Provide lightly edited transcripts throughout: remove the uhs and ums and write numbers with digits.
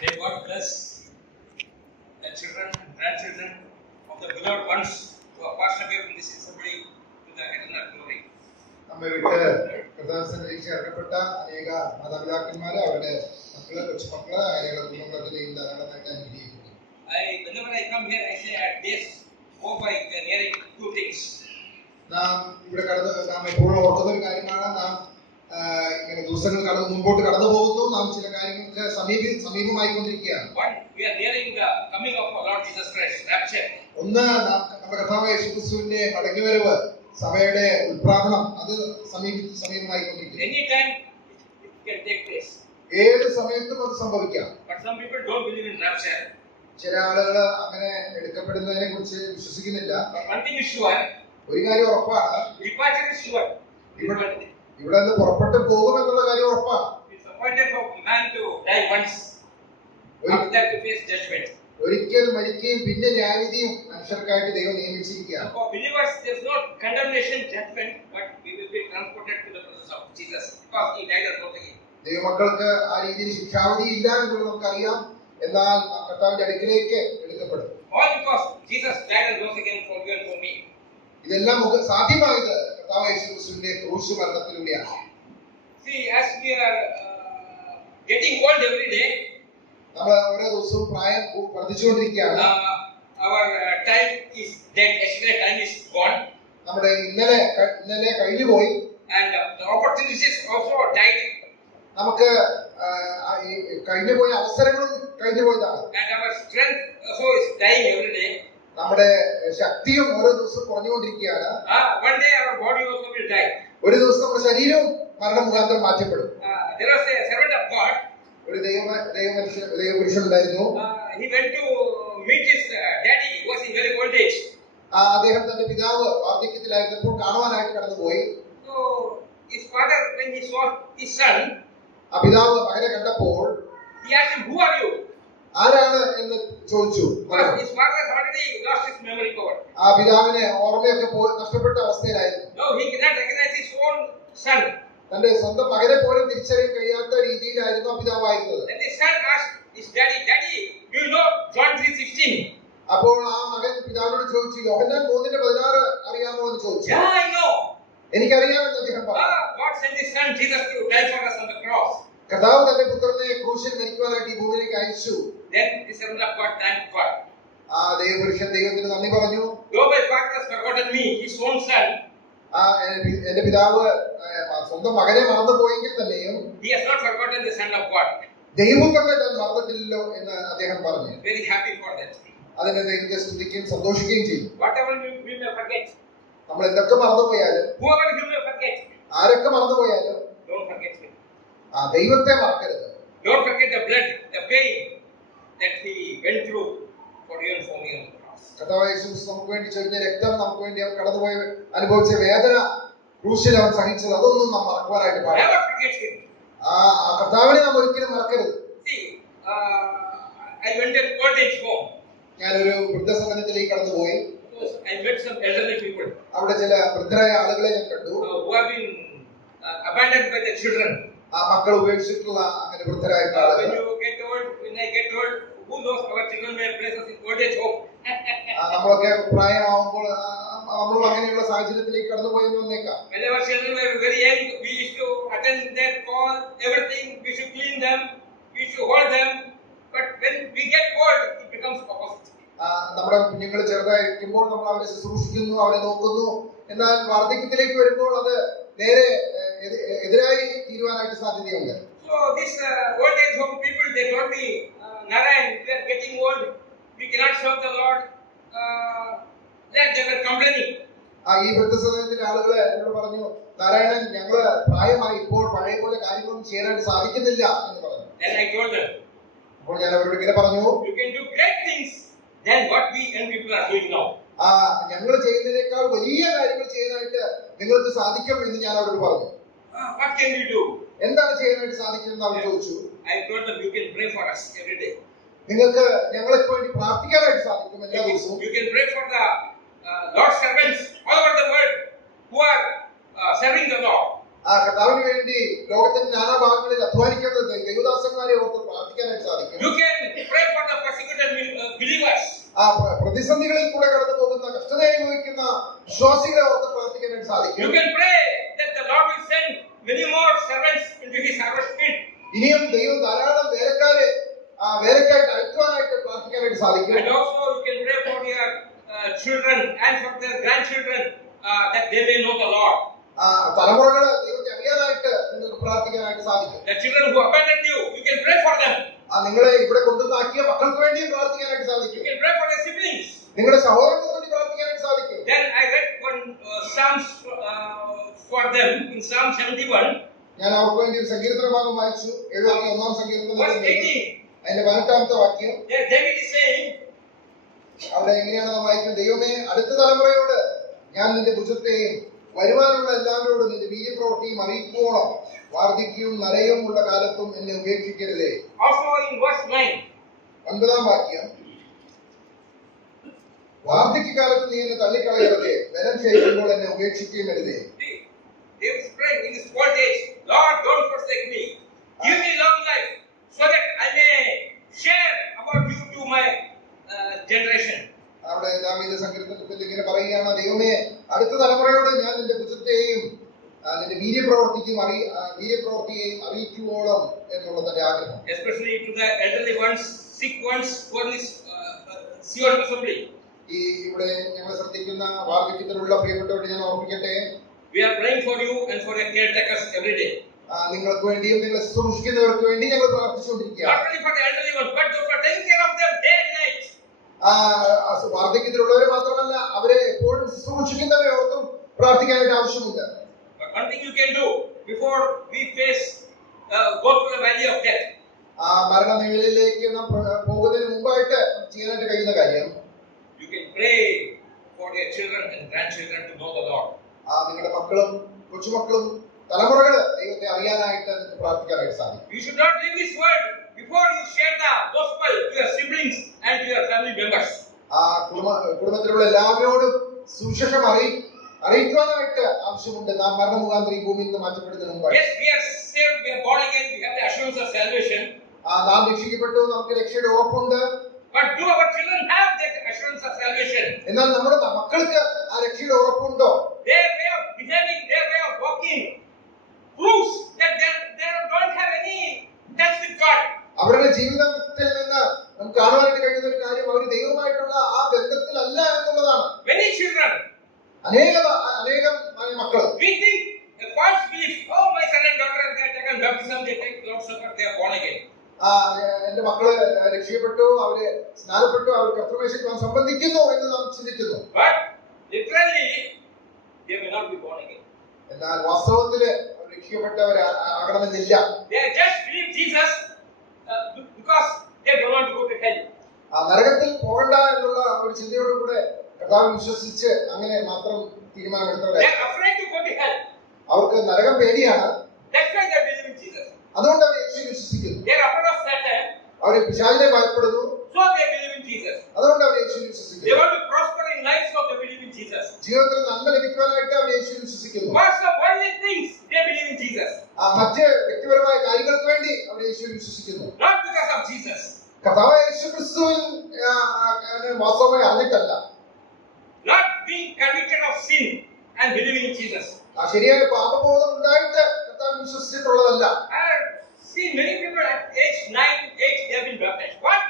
May God bless the children and grandchildren of the beloved ones who are passed away from this assembly to the eternal glory. നമ്മെ വിട്ട് കർത്താവിൽ ചേർക്കപ്പെട്ട അനേക മാതാപിതാക്കന്മാര്, അവരുടെ മക്കള്, കൊച്ചുമക്കള്, അനേക കുടുംബത്തിലെയും ധാരാളമായിട്ട് അനുഗ്രഹിക്കുന്നു. Whenever I come here, I say at this, hope we are hearing two things. നാം എപ്പോഴും ഓർക്കുന്ന ഒരു കാര്യമാണ്, നാം ഇങ്ങനെ ദിവസങ്ങൾ മുമ്പോട്ട് കടന്നു പോകുന്നു, നാം ചില കാര്യങ്ങൾക്ക് സമീപമായിക്കൊണ്ടിരിക്കുകയാണ്. We are nearing the coming of our Lord Jesus Christ, rapture. ഒന്ന്, നമ്മുടെ കർത്താവായ യേശുക്രിസ്തുവിന്റെ മടങ്ങിവരവ്, സഭയുടെ ഉത്പ്രാപണം, അത് സമീപമായിക്കൊണ്ടിരിക്കുന്നു. Any time it can take place. ഏത് സമയത്തും അത് സംഭവിക്കാം. But some people don't believe in rapture. ചില ആളുകൾ അങ്ങനെ എടുക്കപ്പെടുന്നതിനെ കുറിച്ച് വിശ്വസിക്കുന്നില്ല. But one thing is sure. ഒരു കാര്യം ഉറപ്പാണ്, departure is sure. ഇവിടെ നിന്ന് പുറപ്പെട്ടു പോകുമെന്നുള്ള കാര്യം ഉറപ്പാണ്. It's appointed for man to die once, after that to face judgment. ഒരിക്കൽ മരിക്കുകയും പിന്നെ ന്യായവിധിയും മനുഷ്യർക്കായിട്ട് ദൈവം നിയമിച്ചിരിക്കുകയാണ്. For believers there is no condemnation, judgment, but we will be transported to the presence of Jesus because he died and rose again. ദൈവമക്കൾക്ക് ആ രീതിയിൽ ശിക്ഷാവിധി ഇല്ല എന്നുള്ളത് നമുക്കറിയാം. എന്നാൽ കർത്താവിന്റെ അടുക്കിലേക്ക് എടുക്കപ്പെടും. All because Jesus died and rose again for you and for me. ഇതെല്ലാം സാധ്യമായത് കർത്താവ് യേശുക്രിസ്തുവിന്റെ ക്രൂശ് മരണത്തിലൂടെയാണ്. See, as we are getting old every day, നമ്മൾ ഓരോ ദിവസവും പ്രായം വർദ്ധിച്ചുകൊണ്ടിരിക്കുകയാണ്. our time is dead. Yesterday time is gone. നമ്മുടെ ഇന്നലെ കഴിഞ്ഞുപോയി. And the opportunities also died. നമുക്ക് കഴിഞ്ഞുപോയ അവസരങ്ങളും കഴിഞ്ഞുപോയതാണ്. And our strength also is dying every day. നമ്മുടെ ശക്തിയും ഓരോ ദിവസവും കുറഞ്ഞുകൊണ്ടിരിക്കുകയാണ്. One day our body also will die. ഒരു ദിവസം നമ്മുടെ ശരീരവും മരണം മുഖാന്തരം മാറ്റപ്പെടും. There was a servant of God. ഒരു ദൈവപുരുഷൻ ഉണ്ടായിരുന്നു. He went to meet his daddy. He was in very old age. അദ്ദേഹം തന്റെ പിതാവ് വാർദ്ധക്യത്തിലായിരുന്നപ്പോൾ കാണുവാനായിട്ട് കടന്നുപോയി. So his father, when he saw his son, ആ പിതാവ് മകനെ കണ്ടപ്പോൾ he asked him, "Who are you?" ആരാണ് എന്ന് ചോദിച്ചു. His father has already lost his memory power. ആ പിതാവിന് ഓർമ്മയൊക്കെ നഷ്ടപ്പെട്ട അവസ്ഥയിലായിരുന്നു. No, he cannot recognize his own son. തന്റെ സ്വന്തം മകനെ പോലും തിരിച്ചറിയാൻ കഴിയാത്ത രീതിയിലായിരുന്നു ആ പിതാവായിരുന്നത്. Then the son asked his daddy, "Daddy, do you know John 3:16?" അപ്പോൾ ആ മകൻ പിതാവിനോട് ചോദിച്ചു, യോഹന്നാൻ 3:16 അറിയാമോ എന്ന് ചോദിച്ചു. Yeah, I know. എനിക്കറിയാമെന്ന് അദ്ദേഹം പറഞ്ഞു. God sent his son Jesus to die for us on the cross. കർത്താവ് തന്റെ പുത്രനെ ക്രൂശിൽ മരിക്കുവാനായിട്ട് ഈ ഭൂമിയിലേക്ക് അയച്ചു. Then the servant of God thanked God. ആ ദൈവപുരുഷൻ ദൈവത്തിന് നന്ദി പറഞ്ഞു. Though my father has forgotten me, his own son, എന്റെ പിതാവ് സ്വന്തം മകനെ മറന്നുപോയെങ്കിൽ തന്നെയും he has not forgotten the son of God. ദൈവപുത്രനെ താൻ മറന്നിട്ടില്ലല്ലോ എന്ന് അദ്ദേഹം പറഞ്ഞു. Very happy for that. അതിനെ ദൈവത്തെ സ്തുതിക്കുകയും സന്തോഷിക്കുകയും ചെയ്യും. Whatever we may forget, നമ്മൾ എന്തൊക്കെ മറന്നുപോയാലും, whoever you may forget, ആരൊക്കെ മറന്നുപോയാലും, don't forget him. ആ ദൈവത്തെ മറക്കരുത്. Don't forget the blood, the pain that he went through for you and for me on the cross. കർത്താവായ യേശുക്രിസ്തു നമുക്ക് വേണ്ടി ചൊരിഞ്ഞ രക്തം, നമുക്ക് വേണ്ടി അവൻ കടന്നുപോയ അനുഭവിച്ച വേദന, ക്രൂശിൽ അവൻ സഹിച്ചത്, അതൊന്നും നാം മറക്കുവാനായിട്ട് പാടില്ല. Never forget him. ആ കർത്താവിനെ നാം ഒരിക്കലും മറക്കരുത്. See, I went to old age home. ഞാനൊരു വൃദ്ധസദനത്തിലേക്ക് കടന്നുപോയി. I met some elderly people. അവിടെ ചില വൃദ്ധരായ ആളുകളെ ഞാൻ കണ്ടു. Who have been abandoned by their children. ആ മക്കൾ ഉപേക്ഷിച്ചിട്ടുള്ള അങ്ങനെ വൃദ്ധരായിട്ടുള്ള ആളുകൾ. When I get old, who knows, our children may place us in old age home. നമ്മളൊക്കെ പ്രായമാവുമ്പോൾ നമ്മളും അങ്ങനെയുള്ള സാഹചര്യത്തിലേക്ക് കടന്നുപോയെന്ന് വന്നേക്കാം. When our children were very young, we used to attend their call, everything. We should clean them, we should hold them. But when we get old, it becomes opposite. നമ്മുടെ കുഞ്ഞുങ്ങൾ ചെറുതായിരിക്കുമ്പോൾ നമ്മൾ അവരെ ശുശ്രൂഷിക്കുന്നു, അവരെ നോക്കുന്നു. എന്നാൽ വാർദ്ധക്യത്തിലേക്ക് വരുമ്പോൾ അത് നേരെ എതിരായി തീരുവാനായിട്ട് സാധ്യതയുണ്ട്. So this old age home people, they told me, Narayan, we are getting old, we cannot serve the Lord. They were complaining. ഈ വൃദ്ധസദനത്തിലെ ആളുകളെ എന്നോട് പറഞ്ഞു, നാരായണൻ, ഞങ്ങള് പ്രായമായി ഇപ്പോൾ പഴയ പോലെ കാര്യങ്ങളൊന്നും ചെയ്യാനായിട്ട് സാധിക്കുന്നില്ല എന്ന് പറഞ്ഞു. Then I told them, അപ്പോൾ ഞാൻ അവരോട് ഇങ്ങനെ പറഞ്ഞു, you can do great things than what we young people are doing now. ഞങ്ങൾ ചെയ്യുന്നതിനേക്കാൾ വലിയ കാര്യങ്ങൾ ചെയ്യാനായിട്ട് നിങ്ങൾക്ക് സാധിക്കും എന്ന് ഞാൻ അവരോട് പറഞ്ഞു. What can you do? എന്താണ് ചെയ്യാനായിട്ട് സാധിക്കുന്നത് അവർ ചോദിച്ചു. I told them, you can pray for us every day. നിങ്ങൾക്ക് ഞങ്ങൾക്ക് വേണ്ടി പ്രാർത്ഥിക്കാനായിട്ട് സാധിക്കും എല്ലാ ദിവസവും. You can pray for the Lord's servants all over the world who are serving the Lord. കർത്താവിന് വേണ്ടി ലോകത്തിന്റെ നാനാഭാഗങ്ങളിൽ അധ്വാനിക്കുന്ന ദൈവദാസന്മാരെ ഓർത്ത് പ്രാർത്ഥിക്കാനായിട്ട് സാധിക്കും. You can ആ പ്രതിസന്ധികളിൽ കൂടെ കടന്നു പോകുന്ന കഷ്ടത അനുഭവിക്കുന്ന വിശ്വാസികളെ ഓർത്ത് പ്രാർത്ഥിക്കാനായിട്ട് You സാധിക്കും. can pray that the Lord will send many more servants into his harvest field. ഇനിയും ദൈവം ധാരാളം വേലക്കാരെ വേലക്കായിട്ട് അയക്കുവാനായിട്ട് പ്രാർത്ഥിക്കാനായിട്ട് സാധിക്കും. And also you can pray for your children and for their grandchildren that they may know the Lord. തലമുറകള് ദൈവത്തെ അറിയാനായിട്ട് നിങ്ങൾക്ക് പ്രാർത്ഥിക്കാനായിട്ട് സാധിക്കും. The children who abandoned you, you can pray for them. നിങ്ങളെ ഇവിടെ കൊണ്ടുവന്നാക്കിയ മക്കൾക്ക് വേണ്ടിയും പ്രാർത്ഥിക്കാനായിട്ട് You സാധിക്കും. can pray for their siblings. നിങ്ങളുടെ സഹോദരങ്ങൾക്ക് വേണ്ടി പ്രാർത്ഥിക്കാനായിട്ട് സാധിക്കും. Then I read one Psalms for them in Psalm 71. ഞാൻ അവർക്ക് വേണ്ടി ഒരു സങ്കീർത്തന ഭാഗം വായിച്ചു. 71-ാം സങ്കീർത്തനം Verse 18. അതിന്റെ 18-ാമത്തെ വാക്യം. There David is saying, അവിടെ എങ്ങനെയാണ് നാം വായിക്കുന്നത്? ദൈവമേ, അടുത്ത തലമുറയോട് ഞാൻ നിന്റെ ഭുജത്തെയും വരുവാനുള്ള എല്ലാവരോടും നിന്റെ വീര്യപ്രവൃത്തിയും അറിയിക്കോളം വാർദ്ധക്യവും നരയും ഉള്ള കാലത്തും എന്നെ ഉപേക്ഷിക്കരുതേ. also in verse 9. 9-ാം വാക്യം. വാർദ്ധക്യകാലത്ത് നീ എന്നെ തള്ളിക്കളയരുതേ, ബലം ക്ഷയിക്കുമ്പോൾ എന്നെ ഉപേക്ഷിക്കുകയും അരുതേ. David is praying in his old age, Lord, don't forsake me. Give me long life so that I may share about you to my generation. അവിടെ ദാവീദ് സങ്കീർത്തനത്തിൽ ഇങ്ങനെ പറയുകയാണ്, ദൈവമേ, അടുത്ത തലമുറയോട് ഞാൻ നിന്റെ ഭുജത്തെയും നിന്റെ വീര്യപ്രവൃത്തിയെയും അറിയിക്കുവോളം എന്നുള്ള തന്റെ ആഗ്രഹം. Especially to the elderly ones, sick ones who are in this Sion assembly. ഈ ഇവിടെ ഞങ്ങൾ ശ്രദ്ധിക്കുന്ന വാർദ്ധക്യത്തിലുള്ള പ്രിയപ്പെട്ടവരോട് ഞാൻ ഓർമ്മിക്കട്ടെ, we are praying for you and for your caretakers every day. നിങ്ങൾക്ക് വേണ്ടിയും നിങ്ങളെ ശുശ്രൂഷിക്കുന്നവർക്ക് വേണ്ടി ഞങ്ങൾ പ്രാർത്ഥിച്ചുകൊണ്ടിരിക്കുകയാണ്. Not only for the elderly ones, but those who are taking care of them day and night. വാർദ്ധക്യത്തിലുള്ളവരെ മാത്രമല്ല, അവരെ എപ്പോഴും ശുശ്രൂഷിക്കുന്നവരെ ഓർത്തും പ്രാർത്ഥിക്കാനായിട്ട് ആവശ്യമുണ്ട്. But one thing you can do before we go through the valley of death. മരണനിഴലിലേക്ക് നാം പോകുന്നതിന് മുമ്പായിട്ട് ചെയ്യാനായിട്ട് കഴിയുന്ന കാര്യം, you can pray for your children and grandchildren to know the Lord. നിങ്ങളുടെ മക്കളും കൊച്ചുമക്കളും തലമുറകള് ദൈവത്തെ അറിയാനായിട്ട് പ്രാർത്ഥിക്കാനായിട്ട് സാധിക്കും. You should not leave this word before you share the gospel to your siblings and to your family members. കുടുംബത്തിലുള്ള എല്ലാവരോടും സുവിശേഷം അറിയിക്കാനായിട്ട് ആവശ്യമുണ്ട്. നാം മരണമുഖാന്തരം ഈ ഭൂമിയിൽ നിന്ന് മാറ്റപ്പെടുന്നതിന് മുമ്പ്. Yes, we are saved, we are born again, we have the assurance of salvation. നാം രക്ഷിക്കപ്പെട്ടു, നമുക്ക് രക്ഷയുടെ ഉറപ്പുണ്ട്. But do our children have that assurance of salvation? എന്നാൽ നമ്മുടെ മക്കൾക്ക് ആ രക്ഷയുടെ ഉറപ്പുണ്ടോ? Their way of behaving, their way of walking proves that they don't have any touch with God. അവരുടെ ജീവിതത്തിൽ നിന്ന് നമുക്ക് കാണുവാനായിട്ട് കഴിയുന്ന ഒരു കാര്യം, അവർ ദൈവമായിട്ടുള്ള ആ ബന്ധത്തിലല്ല എന്നുള്ളതാണ്. Many children, അനേകം മക്കൾ, we think a false belief, oh my son and daughter they have taken baptism, they take Lord's Supper, they are born again. എന്റെ മക്കള് രക്ഷിക്കപ്പെട്ടു, അവര് സ്നാനപ്പെട്ടു, അവർ കർത്തൃമേശയ്ക്ക് സംബന്ധിക്കുന്നു എന്ന് നാം ചിന്തിക്കുന്നു. But literally they may not be born again. എന്നാൽ വാസ്തവത്തില് അവർ രക്ഷിക്കപ്പെട്ടവരാകണമെന്നില്ല. They just believe Jesus because they don't want to go to hell. നരകത്തിൽ പോകണ്ട എന്നുള്ള ഒരു ചിന്തയോടുകൂടെ കർത്താവിൽ വിശ്വസിച്ച് അങ്ങനെ മാത്രം തീരുമാനമെടുത്തവരെ. They are afraid to go to hell. അവർക്ക് നരകം പേടിയാണ്. That's why they believe in Jesus. അതുകൊണ്ട് അവർ യേശുവിൽ വിശ്വസിക്കുന്നു. They are afraid of Satan. അവർ പിശാചിനെ ഭയപ്പെടുന്നു. So they believe in Jesus. അതുകൊണ്ട് അവർ യേശുവിൽ They വിശ്വസിക്കുന്നു. want to prosper in life, so they believe in Jesus. ജീവിതത്തിൽ നന്മ ലഭിക്കാനായിട്ട് അവർ യേശുവിൽ വിശ്വസിക്കുന്നു. For some worldly things, they believe in Jesus. മറ്റ് വ്യക്തിപരമായ കാര്യങ്ങൾക്ക് വേണ്ടി അവർ യേശുവിൽ വിശ്വസിക്കുന്നു. Not because of Jesus. കർത്താവായ യേശുക്രിസ്തുവിൽ വാസ്തവമായി അറിഞ്ഞിട്ടല്ല. Not being convicted of sin and believing in Jesus. ശരിയായ പാപബോധം ഉണ്ടായിട്ട് കർത്താവിൽ വിശ്വസിച്ചിട്ടുള്ളതല്ല. I have seen many people at age 9, 8 they have been baptized. What?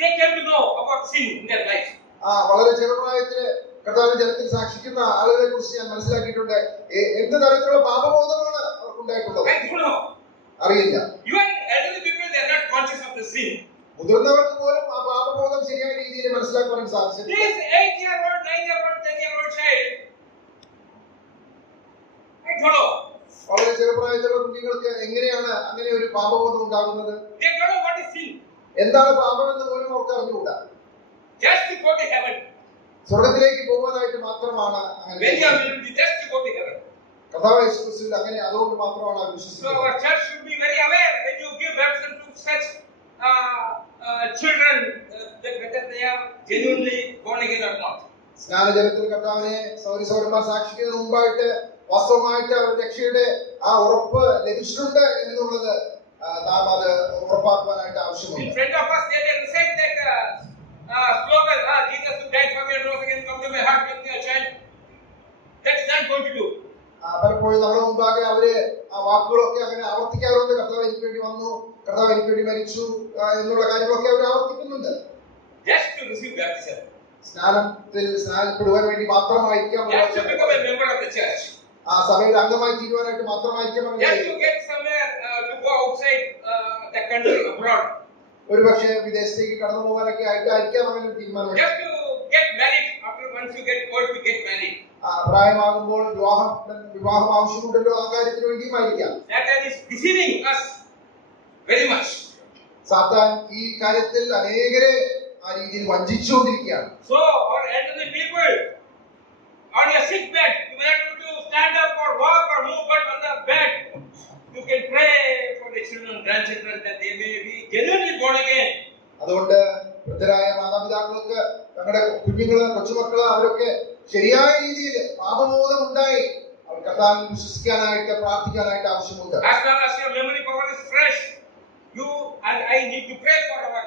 They came to know about sin in their life. വളരെ ചെറുപ്രായത്തില് കർത്താവിന്റെ ജനത്തിൽ സാക്ഷിക്കുന്ന ആളുകളെ കുറിച്ച് ഞാൻ മനസ്സിലാക്കിയിട്ടുണ്ട്. എന്ത് തരത്തിലുള്ള പാപബോധമാണ് അവർക്കുണ്ടായിട്ടുള്ളത് I don't know. അറിയില്ല. Even elderly people, they are not conscious of the sin. മുതിർന്നവർക്ക് പോലും ആ പാപബോധം ശരിയായ രീതിയിൽ മനസ്സിലാക്കാൻ സാധിച്ചിട്ടില്ല. This 8-year-old, 9-year-old, 10-year-old child, I don't know. വളരെ ചെറുപ്രായത്തിലുള്ള കുഞ്ഞുങ്ങൾക്ക് എങ്ങനെയാണ് അങ്ങനെ ഒരു പാപബോധം ഉണ്ടാകുന്നത്? They don't know what is sin. എന്താണ് പാപം എന്ന് പോലും അവർക്ക് അറിഞ്ഞുകൂടാ. Just to go to heaven. സ്വർഗത്തിലേക്ക് പോകാനായിട്ട് മാത്രമാണ് When you are believing, just to go to heaven. കർത്താവ് യേശുക്രിസ്തുവിൽ അങ്ങനെ അതുകൊണ്ട് മാത്രമാണ് അവർ So വിശ്വസിക്കുന്നത്. our church should be very aware when you give baptism to such children whether they are genuinely born again or not. സ്നാനജലത്തിൽ കർത്താവിനെ സൗരന്മാർ സാക്ഷിക്കുന്നതിന് മുമ്പായിട്ട് വാസ്തവമായിട്ട് അവർ രക്ഷയുടെ ആ ഉറപ്പ് ലഭിച്ചിട്ടുണ്ട് എന്നുള്ളത് നാം അത് ഉറപ്പാക്കുവാനായിട്ട് ആവശ്യമുണ്ട്. In front of us they will recite that slogan, going to do? പലപ്പോഴും നമ്മുടെ മുമ്പാകെ അവര് ആ വാക്കുകളൊക്കെ അങ്ങനെ ആവർത്തിക്കാറുണ്ട്. കർത്താവ് എനിക്ക് വേണ്ടി വന്നു, കർത്താവ് എനിക്ക് വേണ്ടി മരിച്ചു എന്നുള്ള കാര്യങ്ങളൊക്കെ അവർ ആവർത്തിക്കുന്നുണ്ട്. Just to receive baptism. സ്നാനപ്പെടുവാൻ വേണ്ടി മാത്രമായിരിക്കാം, Just to become a member of the church. ആ സഭയുടെ അംഗമായി തീരുവാനായിട്ട് മാത്രമായിരിക്കാം. Just to get somewhere to go outside the country, abroad. ഒരുപക്ഷെ വിദേശത്തേക്ക് കടന്നു പോകാനൊക്കെ ആയിട്ടായിരിക്കാം അങ്ങനെ ഒരു തീരുമാനം. Just to get married. After once you get old, to get married. പ്രായമാകുമ്പോൾ വിവാഹം ആവശ്യമുണ്ടല്ലോ, ആ കാര്യത്തിന് വേണ്ടിയുമായിരിക്കാം. Satan is deceiving us very much. സാത്താൻ ഈ കാര്യത്തിൽ അനേകരെ ആ രീതിയിൽ വഞ്ചിച്ചുകൊണ്ടിരിക്കുകയാണ്. So our elderly people on your sick bed, you may not be able to stand up or walk or move, but on the bed you can pray for the children, grandchildren, that they may be genuinely born again. അതുകൊണ്ട് വൃദ്ധരായ മാതാപിതാക്കൾക്ക് തങ്ങളുടെ കുഞ്ഞുങ്ങള്, കൊച്ചുമക്കള് അവരൊക്കെ ശരിയായ രീതിയിൽ പാപബോധം ഉണ്ടായി അവർ കർത്താവിൽ വിശ്വസിക്കാനായിട്ട്, പ്രാർത്ഥിക്കാനായിട്ട് ആവശ്യമുണ്ട്. As long as your memory power is fresh, you and I need to pray for our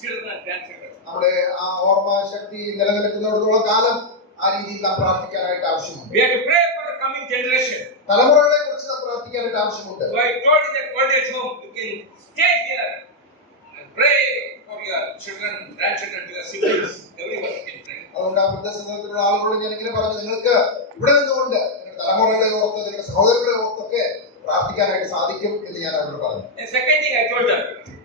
children and grandchildren. നമ്മുടെ ആ ഓർമ്മ ശക്തി നിലനിൽക്കുന്നിടത്തോളം കാലം ആ രീതിയിൽ നാം പ്രാർത്ഥിക്കാനായിട്ട് ആവശ്യമുണ്ട്. We have to pray for the coming generation. തലമുറകളെ കുറിച്ച് നാം പ്രാർത്ഥിക്കാനായിട്ട് ആവശ്യമുണ്ട്. So I told you that old age home, you can stay here and pray for your children, grandchildren, your siblings. Everyone can pray. അതുകൊണ്ട് ആ വൃദ്ധസദനത്തിലുള്ള ആളുകളോട് ഞാൻ ഇങ്ങനെ പറഞ്ഞു, നിങ്ങൾക്ക് ഇവിടെ നിന്നുകൊണ്ട് നിങ്ങളുടെ തലമുറകളെ ഓർത്ത്, നിങ്ങളുടെ സഹോദരങ്ങളെ ഓർത്തൊക്കെ പ്രാർത്ഥിക്കാനായിട്ട് സാധിക്കും എന്ന് ഞാൻ അവരോട് പറഞ്ഞു. And second thing I told them,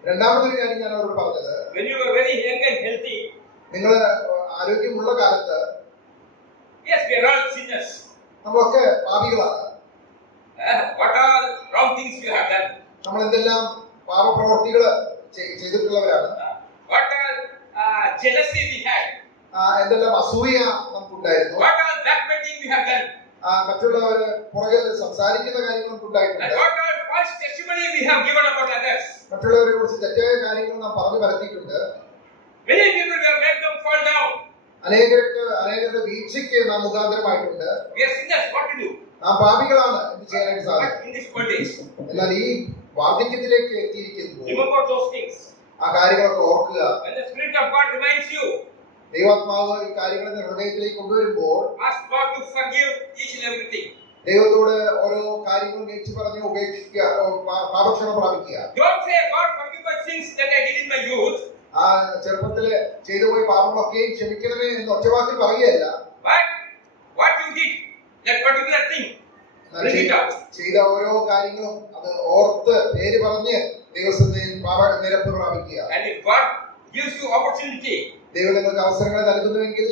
രണ്ടാമതൊരു കാര്യം ഞാൻ അവരോട് പറഞ്ഞത്, when you were very young and healthy, നിങ്ങൾ ആരോഗ്യമുള്ള കാലത്ത്, yes, we are all sinners. നമ്മളൊക്കെ പാപികളാണ്. What are wrong things you have done? നമ്മൾ എന്തെല്ലാം പാപപ്രവർത്തികൾ ചെയ്തിട്ടുള്ളവരാണ്. What are jealousy we had? എന്തെല്ലാം അസൂയ നമുക്കുണ്ടായിരുന്നു. What are backbiting we have done? മറ്റുള്ളവര് പുറകിൽ സംസാരിക്കുന്ന കാര്യങ്ങൾ നമുക്കുണ്ടായിട്ടുണ്ട്. And what are false testimony we have given about others? മറ്റുള്ളവരെ കുറിച്ച് തെറ്റായ കാര്യങ്ങൾ നാം പറഞ്ഞു പരത്തിയിട്ടുണ്ട്. Many people we have made them fall down. അനേകരുടെ വീഴ്ചയ്ക്ക് നാം മുഖാന്തരമായിട്ടുണ്ട്. We are sinners. What to do? നാം പാപികളാണ്, എന്ത് ചെയ്യാനായിട്ട് സാധിക്കും. But in this context, എന്നാൽ ഈ വാർദ്ധക്യത്തിലേക്ക് എത്തിയിരിക്കുമ്പോൾ remember those things. ആ കാര്യങ്ങളൊക്കെ ഓർക്കുക. When the Spirit of God reminds you, ദൈവാത്മാവ് ഈ കാര്യങ്ങൾ ഹൃദയത്തിലേക്ക് കൊണ്ടുവരുമ്പോൾ ask God to forgive each and everything. ദൈവത്തോട് ഓരോ കാര്യങ്ങളും ഏറ്റു പറഞ്ഞ് ഉപേക്ഷിക്കുക, പാപക്ഷമ പ്രാപിക്കുക. Don't say, God forgive my sins that I did in my youth. ആ ചെറുപ്പത്തില് ചെയ്തു പോയി പാപങ്ങളൊക്കെയും ക്ഷമിക്കണമേ എന്ന് ഒറ്റവാക്കിൽ പറയുകയല്ല. But what you did, that particular thing, bring it out. ചെയ്ത ഓരോ കാര്യങ്ങളും അത് ഓർത്ത് പേര് പറഞ്ഞ് ദൈവസന്നിധിയിൽ നിരപ്പ് പ്രാപിക്കുക. And if God gives you opportunity, ദൈവം നിങ്ങൾക്ക് അവസരങ്ങൾ നൽകുന്നുവെങ്കിൽ,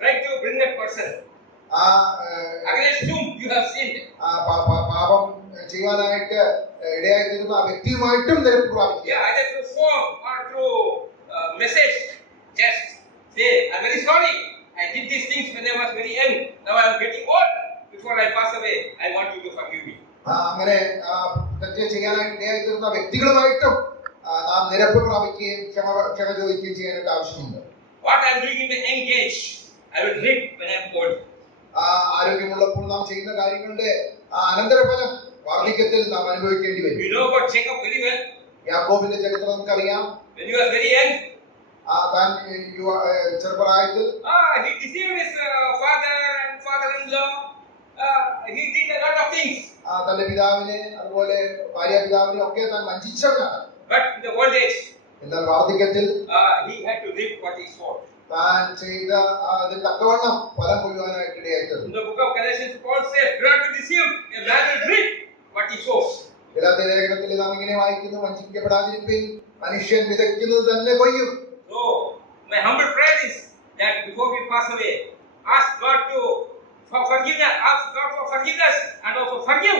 try to bring that person against whom you have sinned. പാപം ചെയ്യുവാനായിട്ട് ഇടയായി തീരുന്ന ആ വ്യക്തിയുമായിട്ടും നിരപ്പ് പ്രാപിക്കുക. Yeah, either through phone or through message, just say, I'm very sorry. I did these things when I was very young. Now I am getting old. Before I pass away, I want you to forgive me. അങ്ങനെ തെറ്റ് ചെയ്യാനായിട്ട് ഇടയായി തീർന്ന വ്യക്തികളുമായിട്ടും നാം നിരപ്പ് പ്രാപിക്കുകയും ക്ഷമ ചോദിക്കുകയും ചെയ്യാനായിട്ട് ആവശ്യമുണ്ട്. What I am doing in my young age, I will reap when I am old. ആരോഗ്യമുള്ളപ്പോൾ നാം ചെയ്യുന്ന കാര്യങ്ങളുടെ അനന്തരഫലം വാർദ്ധക്യത്തിൽ നാം അനുഭവിക്കേണ്ടി വരും. You know about Jacob very well. യാക്കോബിന്റെ ചരിത്രം നമുക്കറിയാം. When he was very young, താൻ ചെറുപ്രായത്തിൽ he deceived his father and father-in-law. He did a lot of things. തന്റെ പിതാവിനെ അതുപോലെ ഭാര്യാപിതാവിനെ ഒക്കെ താൻ വഞ്ചിച്ചവനാണ്. But in the old age, എന്നാൽ വാർദ്ധക്യത്തിൽ he had to reap what he sowed. താൻ ചെയ്ത അതിന് തക്കവണ്ണം ഫലം കൊയ്യുവാനായിട്ട് ഇടയായിത്തീർന്നു. In the book of Galatians, Paul says, "Do not be deceived. A man will reap what he sows." Galatia ലേഖനത്തിൽ നാം ഇങ്ങനെ വായിക്കുന്നു, വഞ്ചിക്കപ്പെടാതിരിപ്പിൻ, മനുഷ്യൻ വിതയ്ക്കുന്നത് തന്നെ കൊയ്യും. So, my humble prayer is that before we pass away, ask God for forgiveness, ask God for forgiveness, and also forgive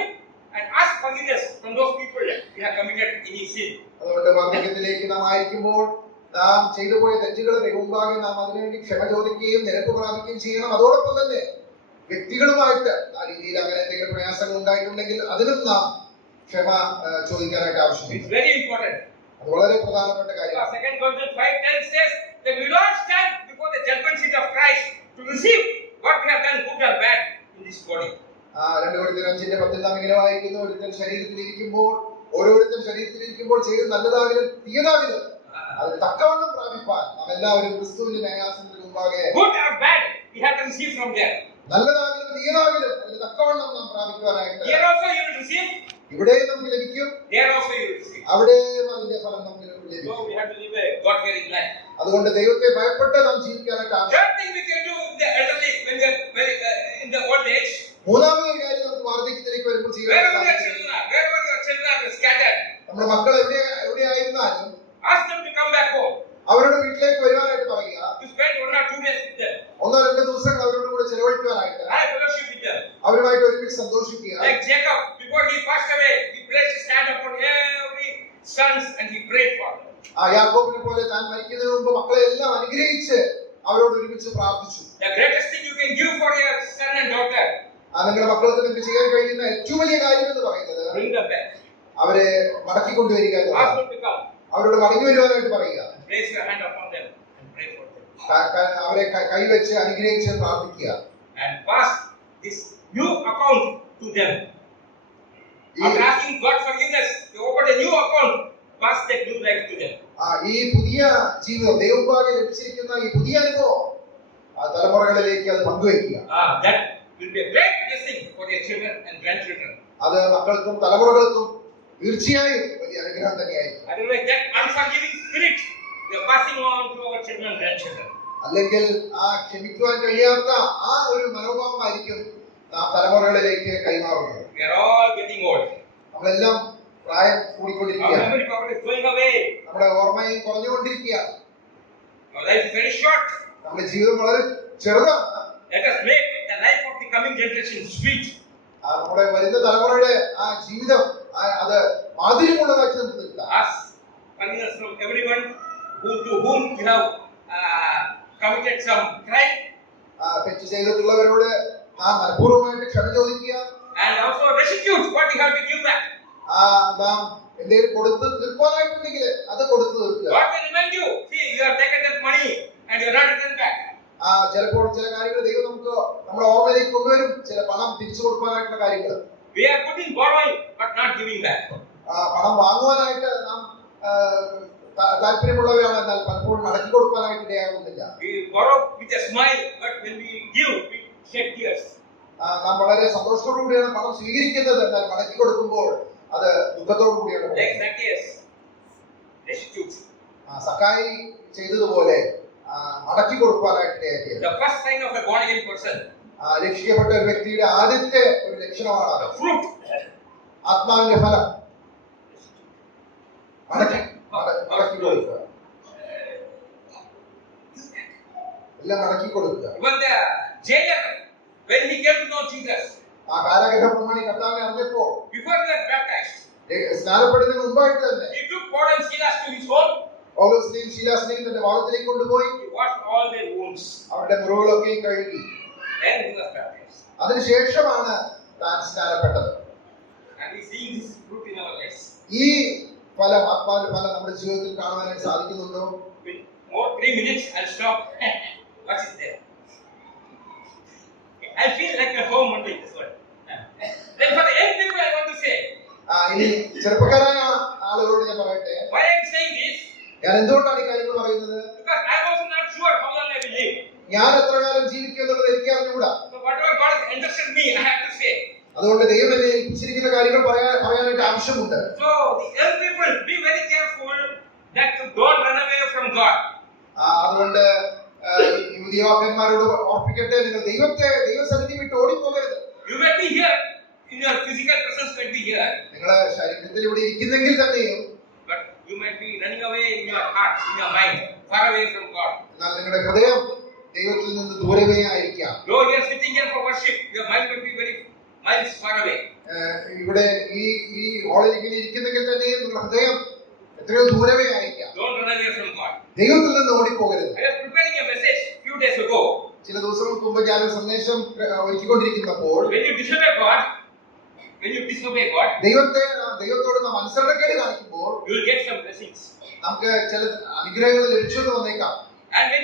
and ask forgiveness from those people who have committed any sin. അതുകൊണ്ട് വാർദ്ധക്യത്തിലേക്ക് നാം ആയിരിക്കുമ്പോൾ നാം ചെയ്തു പോയ തെറ്റുകൾ ദൈവമുമ്പാകെ നാം അതിനുവേണ്ടി ക്ഷമ ചോദിക്കുകയും നിരപ്പ് പ്രാപിക്കുകയും ചെയ്യണം. അതോടൊപ്പം തന്നെ വ്യക്തികളുമായിട്ട് ആ രീതിയിൽ അങ്ങനെ എന്തെങ്കിലും പ്രയാസങ്ങൾ ഉണ്ടായിട്ടുണ്ടെങ്കിൽ അതിനും നാം ക്ഷമ ചോദിക്കാനായിട്ട് ആവശ്യമുണ്ട്. It's very important. അത് വളരെ പ്രധാനപ്പെട്ട കാര്യമാണ്. 2 Corinthians 5:10 says that we don't stand before the judgment seat of Christ to receive what we have done, good or bad, in this body. 2 Corinthians 5:10 നാം ഇങ്ങനെ വായിക്കുന്നു, ഓരോരുത്തൻ ശരീരത്തിലിരിക്കുമ്പോൾ ചെയ്ത് നല്ലതാകിലും തീയതാകിലും അത് തക്കവണ്ണം പ്രാപിപ്പാൻ നാം എല്ലാവരും ക്രിസ്തുവിന്റെ ന്യായാസനത്തിന് മുമ്പാകെ Good or bad, we have to receive from there. നല്ലതാകിലും തീയതാകിലും അതിന് തക്കവണ്ണം നാം പ്രാപിക്കുവാനായിട്ട് Here also you will receive, ഇവിടെയും നമുക്ക് ലഭിക്കും, there also you will receive. അവിടെയും അതിന്റെ ഫലം നമുക്ക് ലഭിക്കും. So we have to live a God-fearing life. അതുകൊണ്ട് ദൈവത്തെ ഭയപ്പെട്ട് നാം ജീവിക്കാനായിട്ട് ആവശ്യം. Third thing we can do in the elderly, when we are in the old age, മൂന്നാമതൊരു കാര്യം നമുക്ക് വാർദ്ധക്യത്തിലേക്ക് വരുമ്പോൾ ചെയ്യാൻ wherever your സാധിക്കും. children are, wherever your children are scattered, നമ്മുടെ മക്കൾ എവിടെയായിരുന്നാലും ask them to come back home, അവരുടെ വീട്ടിലേക്ക് വരുവാനായിട്ട് പറയുക. to spend 1 or 2 days with them, 1-2 ദിവസങ്ങൾ അവരുടെ കൂടെ ചെലവഴിക്കുവാനായിട്ട്, have fellowship with them. അവരുമായിട്ട് ഒരുമിച്ച് സന്തോഷിക്കുക. Like Jacob, before he passed away, he placed his hand upon every sons and he prayed for them. യാക്കോബിനെ പോലെ താൻ മരിക്കുന്നതിന് മുമ്പ് മക്കളെ എല്ലാം അനുഗ്രഹിച്ച് അവരോട് ഒരുമിച്ച് പ്രാർത്ഥിച്ചു. The greatest thing you can give for your son and daughter, നിങ്ങളുടെ മക്കൾക്ക് നിങ്ങൾക്ക് ചെയ്യാൻ കഴിയുന്ന ഏറ്റവും വലിയ കാര്യം എന്ന് പറയുന്നത് bring them back. അവരെ മടക്കിക്കൊണ്ടുവരിക Ask എന്നതാണ്. them to come. അവരോട് മടങ്ങി വരുവാനായിട്ട് പറയുക. Place your hand upon them and pray for them. അവരെ കൈവച്ച് അനുഗ്രഹിച്ച് പ്രാർത്ഥിക്കുക. And pass this new account to them. After asking God forgiveness, you open a new account, pass that new life to them. ഈ പുതിയ ജീവിതം ദൈവമുമ്പാകെ ലഭിച്ചിരിക്കുന്ന ഈ പുതിയ അനുഭവം തലമുറകളിലേക്ക് അത് പങ്കുവയ്ക്കുക. That will be a great blessing for your children and grandchildren. അത് മക്കൾക്കും തലമുറകൾക്കും തീർച്ചയായും വലിയ അനുഗ്രഹം തന്നെയായിരിക്കും. Otherwise, that unforgiving spirit we are passing on to our children and grandchildren. അല്ലെങ്കിൽ ക്ഷമിക്കുവാൻ കഴിയാത്ത ഒരു മനോഭാവമായിരിക്കും നാം തലമുറകളിലേക്ക് കൈമാറുന്നത്. We are all getting old. നമ്മളെല്ലാം പ്രായം Our കൂടിക്കൊണ്ടിരിക്കുകയാണ്. memory power is going away. നമ്മുടെ ഓർമ്മയും കുറഞ്ഞുകൊണ്ടിരിക്കുകയാണ്. Our life is very short. നമ്മുടെ ജീവിതം വളരെ ചെറുതാണ്. Let us make the life of the coming generation sweet. നമ്മുടെ വരുന്ന തലമുറയുടെ ജീവിതം അത് മാധുര്യമുള്ളതാക്കി നമുക്ക് തീർക്കാം. Ask forgiveness from everyone to whom you have committed some crime. തെറ്റ് ചെയ്തിട്ടുള്ളവരോട് നാം മനഃപൂർവ്വമായിട്ട് ക്ഷമ ചോദിക്കുക. And also restitute what you have to give back. നാം എന്തെങ്കിലും കൊടുത്ത് തീർക്കാനായിട്ടുണ്ടെങ്കിൽ അത് കൊടുത്തു തീർക്കുക. God will remind you. See, you have taken that money and you are not returned back. ചിലപ്പോൾ ചില കാര്യങ്ങൾ ദൈവം നമുക്ക് നമ്മുടെ ഓർമ്മയിലേക്ക് കൊണ്ടുവരും. ചില പണം തിരിച്ചു കൊടുക്കാനായിട്ടുള്ള കാര്യങ്ങൾ. We are good in borrowing but not giving back. പണം വാങ്ങുവാനായിട്ട് നാം താല്പര്യമുള്ളവരാണ്, എന്നാൽ പലപ്പോഴും മടക്കി കൊടുക്കാനായിട്ട് ഇടയാകുന്നില്ല. We borrow with a smile, but when we give, we shed tears. നാം വളരെ സന്തോഷത്തോടു കൂടിയാണ് പണം സ്വീകരിക്കുന്നത്, എന്നാൽ മടക്കി കൊടുക്കുമ്പോൾ അത് ദുഃഖത്തോടു കൂടിയാണ്. Like Zacchaeus, restitute. സക്കായി ചെയ്തതുപോലെ മടക്കി കൊടുക്കാനായിട്ട് ഇടയാക്കിയത്. The first sign of a born again person. രക്ഷിക്കപ്പെട്ട ഒരു വ്യക്തിയുടെ ആദ്യത്തെ ഒരു ലക്ഷണമാണ് The fruit. ആത്മാവിന്റെ ഫലം. മടക്കി കൊടുക്കുക, എല്ലാം മടക്കി കൊടുക്കുക. Even the jailer, when he came to know Jesus, കാരാഗ്രഹ പ്രമാണി കർത്താവിനെ അറിഞ്ഞപ്പോൾ, before he was baptized, സ്നാനപ്പെടുന്നതിന് മുമ്പായിട്ട് തന്നെ he took Paul and Silas to his home. പൗലോസിനെയും ശീലാസിനെയും തന്റെ ഭവനത്തിലേക്ക് കൊണ്ടുപോയി He washed all their wounds. അവരുടെ മുറിവുകളൊക്കെ കഴുകി. Then he was baptized. അതിനുശേഷമാണ് താൻ സ്നാനപ്പെട്ടത്. And we see this fruit in our lives. ഈ ഫലം, ആത്മാവിന്റെ ഫലം നമ്മുടെ ജീവിതത്തിൽ കാണുവാനായിട്ട് സാധിക്കുന്നുണ്ടോ? With more 3 minutes, I'll stop. What is there? I feel like a home only this one. Then for the young people, I want to say. ഇനി ചെറുപ്പക്കാരായ ആളുകളോട് ഞാൻ പറയട്ടെ, Why I am saying this? ഞാൻ എന്തുകൊണ്ടാണ് ഈ കാര്യങ്ങൾ പറയുന്നത്? Because I am also not sure how long I will live. ഞാൻ എത്ര കാലം ജീവിക്കും എന്നുള്ളത് എനിക്ക് അറിഞ്ഞുകൂടാ. So whatever God has entrusted me, I have to say. അതുകൊണ്ട് ദൈവം എന്നെ ഏൽപ്പിച്ചിരിക്കുന്ന കാര്യങ്ങൾ പറയാനായിട്ട് ആവശ്യമുണ്ട്. So the young people, be very careful that you don't run away from God. അതുകൊണ്ട് യുവതിയോക്കന്മാരോട് ഓർപ്പിക്കട്ടെ, നിങ്ങൾ ദൈവസന്നിധി വിട്ട് ഓടിപ്പോകരുത്. You may be here, in your physical presence may be here. നിങ്ങൾ ശരീരത്തിൽ ഇവിടെ ഇരിക്കുന്നെങ്കിൽ തന്നെയും, but you might be running away in your heart, in your mind, far away from God. എന്നാൽ നിങ്ങളുടെ ഹൃദയം ദൈവത്തിൽ നിന്ന് ദൂരമേ ആയിരിക്കാം. Though you are sitting here for worship, your mind will be very miles far away. ഇവിടെ ഈ ഹാളിൽ ഇങ്ങനെ ഇരിക്കുന്നെങ്കിൽ തന്നെയും നിങ്ങളുടെ ഹൃദയം എത്രയോ ദൂരമേ ആയിരിക്കാം. Don't run away from God. ദൈവത്തിൽ നിന്ന് ഓടിപ്പോകരുത്. I was preparing a message few days ago. ചില ദിവസങ്ങൾക്ക് മുമ്പ് ഞാൻ ഒരു സന്ദേശം ഒരുക്കിക്കൊണ്ടിരിക്കുന്നപ്പോൾ, when you disobey God, ദൈവത്തോട് നാം അനുസരണക്കേട് കാണിക്കുമ്പോൾ you will get some blessings. നമുക്ക് ചില അനുഗ്രഹങ്ങൾ ലഭിച്ചെന്ന് വന്നേക്കാം. And when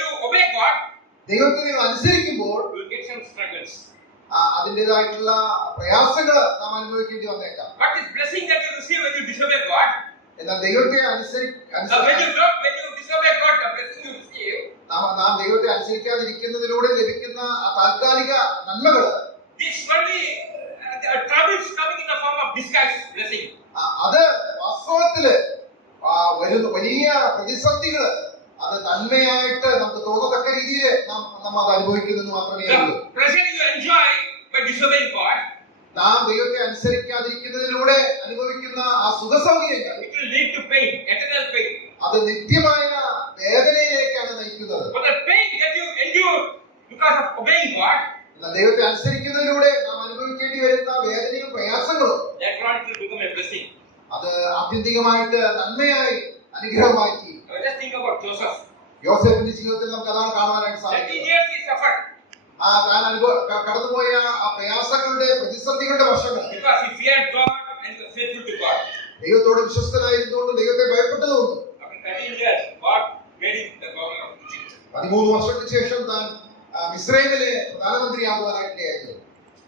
you obey God, ദൈവത്തെ നിങ്ങൾ അനുസരിക്കുമ്പോൾ you will get some struggles. അതിൻ്റെതായിട്ടുള്ള പ്രയാസങ്ങൾ നാം അനുഭവിക്കേണ്ടി വന്നേക്കാം. What is blessing that you receive when you disobey God? എന്നാൽ ദൈവത്തെ When you disobey God, the blessing you receive. നാം ദൈവത്തെ അനുസരിക്കാതിരിക്കുന്നതിലൂടെ ലഭിക്കുന്ന ആ താൽക്കാലിക നന്മകള്, this only troubles coming in the form of disguised blessing. അത് വാസ്തവത്തില് വലിയ പ്രതിസന്ധികള് അത് നന്മയായിട്ട് നമുക്ക് തോന്നത്തക്ക രീതിയിൽ നാം അത് അനുഭവിക്കുന്നെന്ന് മാത്രമേ ഉള്ളൂ. The pleasure you enjoy by disobeying God, നാം ദൈവത്തെ അനുസരിക്കാതിരിക്കുന്നതിലൂടെ അനുഭവിക്കുന്ന ആ സുഖസൗകര്യങ്ങൾ, it will lead to pain, eternal pain. അത് നിത്യമായ വേദനയിലേക്കാണ് നയിക്കുന്നത്. But the pain that you endure because of obeying God, എന്നാൽ ദൈവത്തെ അനുസരിക്കുന്നതിലൂടെ നാം അനുഭവിക്കേണ്ടി വരുന്ന വേദനയും പ്രയാസങ്ങളും, that one will become a blessing. അത് ആത്യന്തികമായിട്ട് നന്മയായി അനുഗ്രഹമാക്കി. Just think about Joseph. യോസേഫിന്റെ ജീവിതത്തിൽ നമുക്ക് അതാണ് കാണുവാനായിട്ട് 13 സാധിക്കും. years he suffered താൻ കടന്നുപോയ ആ പ്രയാസങ്ങളുടെ പ്രതിസന്ധികളുടെ വർഷങ്ങൾ because he feared God and he was faithful to God. ദൈവത്തോട് വിശ്വസ്തനായിരുന്നുകൊണ്ട് ദൈവത്തെ ഭയപ്പെട്ടതുകൊണ്ട് After 13 years, God made him the governor of Egypt. 13 വർഷത്തിന് ശേഷം താൻ മിസ്രൈമിലെ പ്രധാനമന്ത്രിയാകുവാനായിട്ടായിരുന്നു.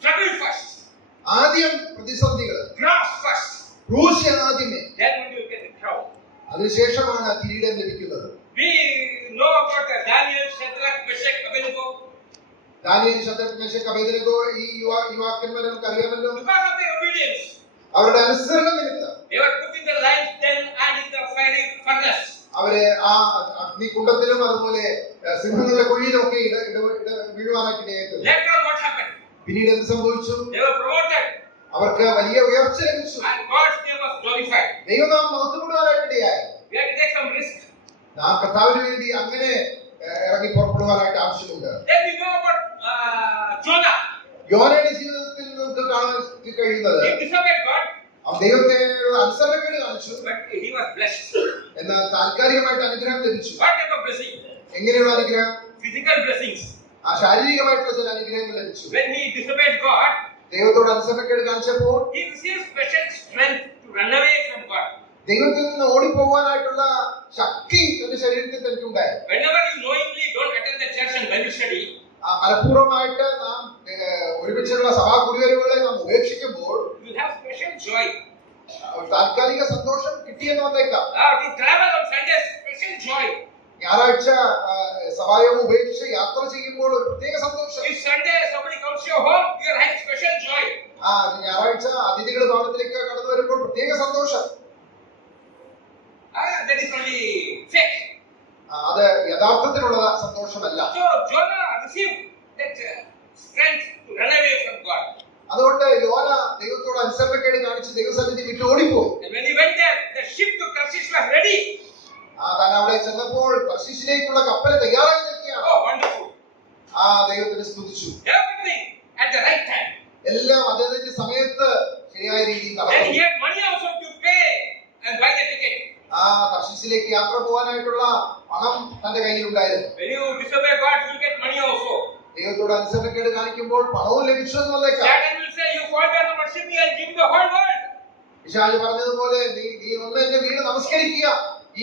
Struggle first, ആദ്യം പ്രതിസന്ധികൾ, cross first, ക്രൂശ് ആദ്യമേ, then when you get the crown. അതിനുശേഷമാണ് കിരീടം ലഭിക്കുന്നത്. We know about Daniel, Shadrach, Meshach, Abednego. Daniel, Shadrach, Meshach, Abednego, ഈ യുവാക്കന്മാരെ നമുക്ക് അറിയാമല്ലോ. Because of their obedience, അവരുടെ അനുസരണം നിമിത്തം they were put in the lion's den and in the fiery furnace. അവരെ ആ അഗ്നികുണ്ഡത്തിലും അതുപോലെ സിംഹങ്ങളുടെ കുഴിയിലും ഒക്കെ വീഴുവാനായിട്ട് ഇടയായിട്ടുണ്ട്. Later on, what happened? പിന്നീട് എന്ത് സംഭവിച്ചു? They were promoted അവർക്ക് വലിയ ഉയർച്ച ലഭിച്ചു. and God's name was glorified. ദൈവനാമം മഹത്വപ്പെടുവാനായിട്ട് ഇടയായി. We had to take some risk. നാം കർത്താവിന് വേണ്ടി അങ്ങനെ ഇറങ്ങി പുറപ്പെടുവാനായിട്ട് ആവശ്യമുണ്ട്. Then we know about Jonah. യോനയുടെ ജീവിതത്തിൽ നമുക്ക് കാണാൻ കഴിയുന്നത്, He disobeyed God, അവൻ ദൈവത്തെ അനുസരണക്കേട് കാണിച്ചു, but he was blessed. എന്നാൽ താൽക്കാലികമായിട്ട് അനുഗ്രഹം ലഭിച്ചു. What type of blessing? എങ്ങനെയുള്ള അനുഗ്രഹം? Physical blessings. ആ ശാരീരികമായിട്ടുള്ള ചില അനുഗ്രഹങ്ങൾ ലഭിച്ചു. When he disobeyed God, ദൈവത്തോട് അനുസരണക്കേട് കാണിച്ചപ്പോൾ he received special strength to run away from God. ദൈവത്തിൽ നിന്ന് ഓടിപ്പോകാനായിട്ടുള്ള ശക്തി എന്റെ ശരീരത്തിൽ തനിക്കുണ്ടായി. Whenever you knowingly don't attend the church and Bible study, മനഃപൂർവ്വമായിട്ട് നാം ഒരുമിച്ചുള്ള സഭാ കുടിവരവുകളെ നാം ഉപേക്ഷിക്കുമ്പോൾ you have special joy. താൽക്കാലിക സന്തോഷം കിട്ടിയെന്ന് വന്നേക്കാം. To travel on Sundays, special joy. ഞായറാഴ്ച സഭായോഗം ഉപേക്ഷിച്ച് യാത്ര ചെയ്യുമ്പോൾ ഒരു പ്രത്യേക സന്തോഷം. If Sunday somebody comes to your home, you are having special joy. ഞായറാഴ്ച അതിഥികൾ ഭവനത്തിലേക്ക് കടന്നു വരുമ്പോൾ പ്രത്യേക സന്തോഷം. That is only fake. അത് യഥാർത്ഥത്തിലുള്ള സന്തോഷമല്ല. So Jonah received that strength to run away from God. അതുകൊണ്ട് യോന ദൈവത്തോട് അനുസരണക്കേട് കാണിച്ച് ദൈവസന്നിധി വിട്ട് ഓടിപ്പോയി. And when he went there, the ship to Tarshish was ready. താൻ അവിടെ ചെന്നപ്പോൾ തർശീശിലേക്കുള്ള കപ്പൽ തയ്യാറായി നിൽക്കുകയാണ്. Oh, wonderful. ദൈവത്തിനെ സ്തുതിച്ചു. Everything at the right time. എല്ലാം അതതിന്റെ സമയത്ത് ശരിയായ രീതിയിൽ Then നടന്നു. he had money also to pay and buy the ticket. തർശീശിലേക്ക് യാത്ര പോകാനായിട്ടുള്ള പണം തന്റെ കയ്യിലുണ്ടായിരുന്നു. When you disobey God, you get money also. ദൈവത്തോട് അനുസരണക്കേട് കാണിക്കുമ്പോൾ പണവും ലഭിച്ചു എന്ന് വന്നേക്കാം. Satan will say, you fall down and worship me, I'll give you the whole world. പിശാച് പറഞ്ഞതുപോലെ നീ ഒന്ന് എന്റെ വീട് നമസ്കരിക്കുക,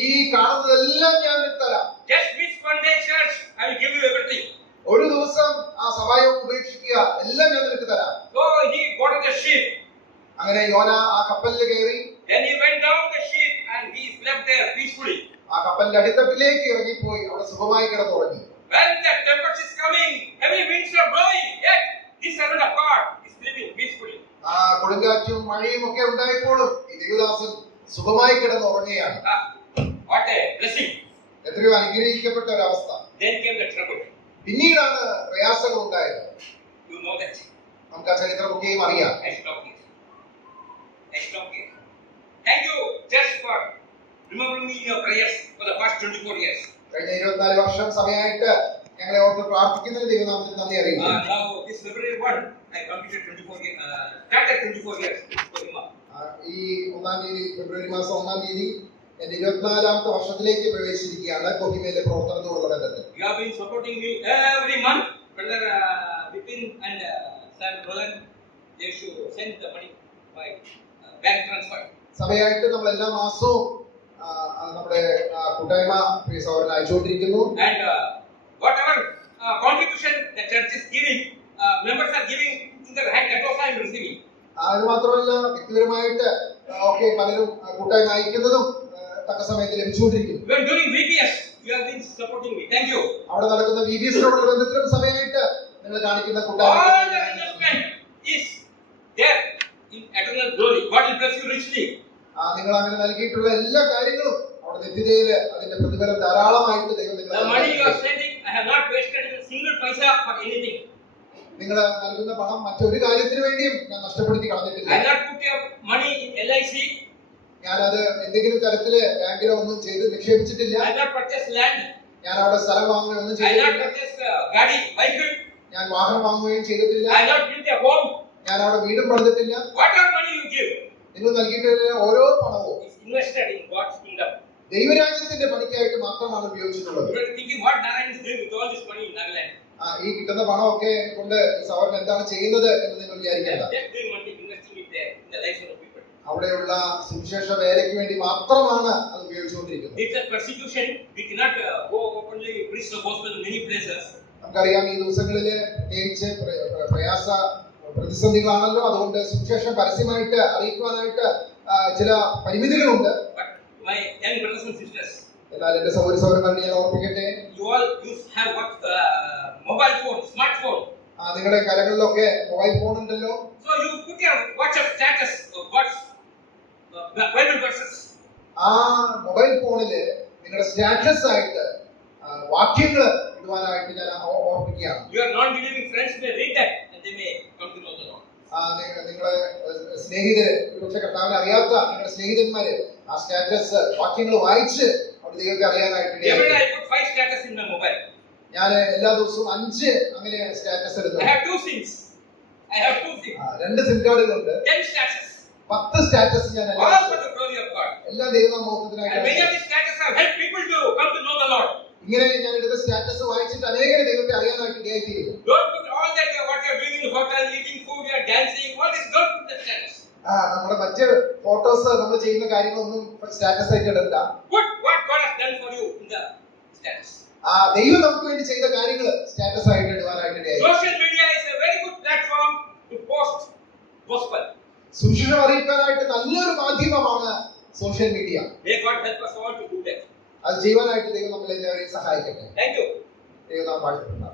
ഈ കാണുന്നതെല്ലാം ഞാൻ തരാം. Just miss one day church, I will give you everything. ഒരു ദിവസം ആ സഭായോഗം ഉപേക്ഷിക്കുക, എല്ലാം ഞാൻ നിനക്ക് തരാം. So he boarded the ship. അങ്ങനെ യോന ആ കപ്പലിൽ കയറി. Then he went down the ship and he slept there peacefully. ആ കപ്പലിന്റെ അടിത്തട്ടിലേക്ക് ഇറങ്ങിപ്പോയി അവിടെ സുഖമായി കിടന്നുറങ്ങി. When the tempest is coming, heavy winds are blowing, yet this servant of God is sleeping peacefully. കൊടുങ്കാറ്റും മഴയും ഒക്കെ ഉണ്ടായപ്പോഴും ഈ ദേവദാസൻ സുഖമായി കിടന്നുറങ്ങുകയാണ്. What a blessing. എത്രയോ അനുഗ്രഹിക്കപ്പെട്ട ഒരു അവസ്ഥ. Then came the trouble. പിന്നീടാണ് പ്രയാസങ്ങൾ ഉണ്ടായത്. You know that. നമുക്ക് ആ ചരിത്രമൊക്കെയും അറിയാം. I stop here. Thank you, church, for remembering me in your prayers for the past 24 years. കഴിഞ്ഞ 24 വർഷം സമയമായിട്ട് ഞങ്ങളെ ഓർത്ത് പ്രാർത്ഥിക്കുന്നതിന് ദൈവനാമത്തിൽ നന്ദി അറിയിക്കുന്നു. Now this February 1, I completed 24 years. Started 24 years. ഈ 1-ാം തീയതി ഫെബ്രുവരി മാസം 1-ാം തീയതി എന്റെ 24ാമത്തെ വർഷത്തിലേക്ക് പ്രവേശിച്ചിരിക്കുകയാണ് കൊഹിമയിലെ പ്രവർത്തനത്തോടുള്ള ബന്ധത്തിൽ. You have been supporting me every month, brother Vipin and Sir Roland. They should send the money by bank transfer. സഭയായിട്ട് നമ്മൾ എല്ലാ മാസവും നമ്മുടെ കൂട്ടായ്മ സഹോദരൻ അയച്ചുകൊണ്ടിരിക്കുന്നു. And whatever contribution the church is giving, members are giving to their hand. That also I am receiving. അത് മാത്രമല്ല വ്യക്തിപരമായിട്ട് ഒക്കെ പലരും കൂട്ടായ്മ അയക്കുന്നതും തക്ക സമയത്ത് ലഭിച്ചുകൊണ്ടിരിക്കുന്നു. When during VPS, you have been supporting me. Thank you. അവിടെ നടക്കുന്ന VBSനോടുള്ള ബന്ധത്തിലും സഭയായിട്ട് നിങ്ങൾ കാണിക്കുന്ന All കൂട്ടായ്മ the investment is there in eternal glory. God will bless you richly. നിങ്ങൾ അങ്ങനെ നൽകിയിട്ടുള്ള എല്ലാ കാര്യങ്ങളും അവിടെ നിത്യതയിൽ അതിന്റെ പ്രതിഫലം ധാരാളമായിട്ട് ദൈവം The money you നിങ്ങളെ are spending, I have not wasted a single paisa for anything. നിങ്ങൾ നൽകുന്ന പണം മറ്റൊരു കാര്യത്തിന് വേണ്ടിയും ഞാൻ നഷ്ടപ്പെടുത്തി I കളഞ്ഞിട്ടില്ല. have not put your money in LIC. ഞാനത് എന്തെങ്കിലും തരത്തില് ബാങ്കിലോ ഒന്നും ചെയ്ത് നിക്ഷേപിച്ചിട്ടില്ല. I have not purchased land. ഞാൻ അവിടെ സ്ഥലം വാങ്ങുകയോ ഒന്നും I have not ചെയ്തിട്ടില്ല. purchased gadi, vehicle. ഞാൻ വാഹനം വാങ്ങുകയും ചെയ്തിട്ടില്ല. I have not built a home. ഞാൻ അവിടെ വീടും പണിതിട്ടില്ല. Whatever money you give നിങ്ങൾ നൽകിയിട്ടുള്ള ഓരോ പണവും is invested in God's kingdom. ദൈവരാജ്യത്തിന്റെ പണിക്കായിട്ട് മാത്രമാണ് ഉപയോഗിച്ചിട്ടുള്ളത്. You are thinking what Narayan is doing with all this money in Nagaland? ഈ കിട്ടുന്ന പണമൊക്കെ കൊണ്ട് ഈ സവർണൻ എന്താണ് ചെയ്യുന്നത് എന്ന് നിങ്ങൾ They വിചാരിക്കേണ്ട. are just doing money, investing it there in the lives of the people. അവിടെയുള്ള സുവിശേഷ വേലയ്ക്ക് വേണ്ടി മാത്രമാണ് അത് ഉപയോഗിച്ചുകൊണ്ടിരിക്കുന്നത്. It's a persecution. We cannot go openly preach the gospel in many places. നമുക്കറിയാം ഈ ദിവസങ്ങളില് പ്രത്യേകിച്ച് പ്രയാസ പ്രതിസന്ധികളാണല്ലോ. അതുകൊണ്ട് സുവിശേഷം പരസ്യമായിട്ട് അറിയിക്കുവാനായിട്ട് ചില പരിമിതികളുണ്ട്. But my young brothers and sisters, എന്നാൽ എന്റെ സഹോദരി സഹോദരന്മാരെ ഞാൻ ഓർമ്മിക്കട്ടെ, you all have what mobile phone, smartphone. നിങ്ങളുടെ കരങ്ങളിലൊക്കെ മൊബൈൽ ഫോൺ ഉണ്ടല്ലോ. So you put your WhatsApp status of God's Bible verses. ആ മൊബൈൽ ഫോണില് നിങ്ങളുടെ സ്റ്റാറ്റസ് ആയിട്ട് വാക്യങ്ങൾ ഇടുവാനായിട്ട് ഞാൻ ഓർമ്മിക്കുകയാണ്. Your non-believing friends may read that and they may come to know the Lord. നിങ്ങളെ സ്നേഹിതര്, ഒരുപക്ഷെ കർത്താവിനെ അറിയാത്ത നിങ്ങളുടെ സ്നേഹിതന്മാര് ആ സ്റ്റാറ്റസ് വാക്യങ്ങൾ വായിച്ച് അവിടെ ദൈവത്തെ അറിയാനായിട്ട് Every day I put 5 status in my mobile. ഞാൻ എല്ലാ ദിവസവും 5 അങ്ങനെ സ്റ്റാറ്റസ് ഇടുന്നു. I have 2 SIMs. 2 സിം കാർഡുകളുണ്ട്. 10 status. 10 സ്റ്റാറ്റസ് ഞാൻ All for the glory of God. എല്ലാ And many of ദൈവനാമത്തിനായിട്ട് these status have helped people to come to know the Lord. ഇങ്ങനെ ഞാൻ എടുത്ത സ്റ്റാറ്റസ് വായിച്ചിട്ട് അനേകം ദൈവത്തെ അറിയാനായിട്ട് ഇടയായിത്തീരുന്നു. Don't put all that what you are doing in the hotel, eating food, you are dancing, all this. Don't put the status. നമ്മുടെ മറ്റ് photos നമ്മൾ ചെയ്യുന്ന കാര്യങ്ങളൊന്നും സ്റ്റാറ്റസ് ആയിട്ട് ഇടണ്ട. Put what God has done for you in the status. ദൈവം നമുക്ക് വേണ്ടി ചെയ്ത കാര്യങ്ങൾ സ്റ്റാറ്റസ് ആയിട്ട് ഇടുവാനായിട്ട് ഇടയായി. Social media is a very good platform to post gospel. സുവിശേഷം അറിയിക്കാനായിട്ട് നല്ലൊരു മാധ്യമമാണ് social media. May God help us all to do that. അത് ചെയ്യുവാനായിട്ട് ദൈവം നമ്മളെ എല്ലാവരെയും സഹായിക്കട്ടെ. Thank you. ദൈവം നാം വാഴ്ത്തപ്പെടുന്നു.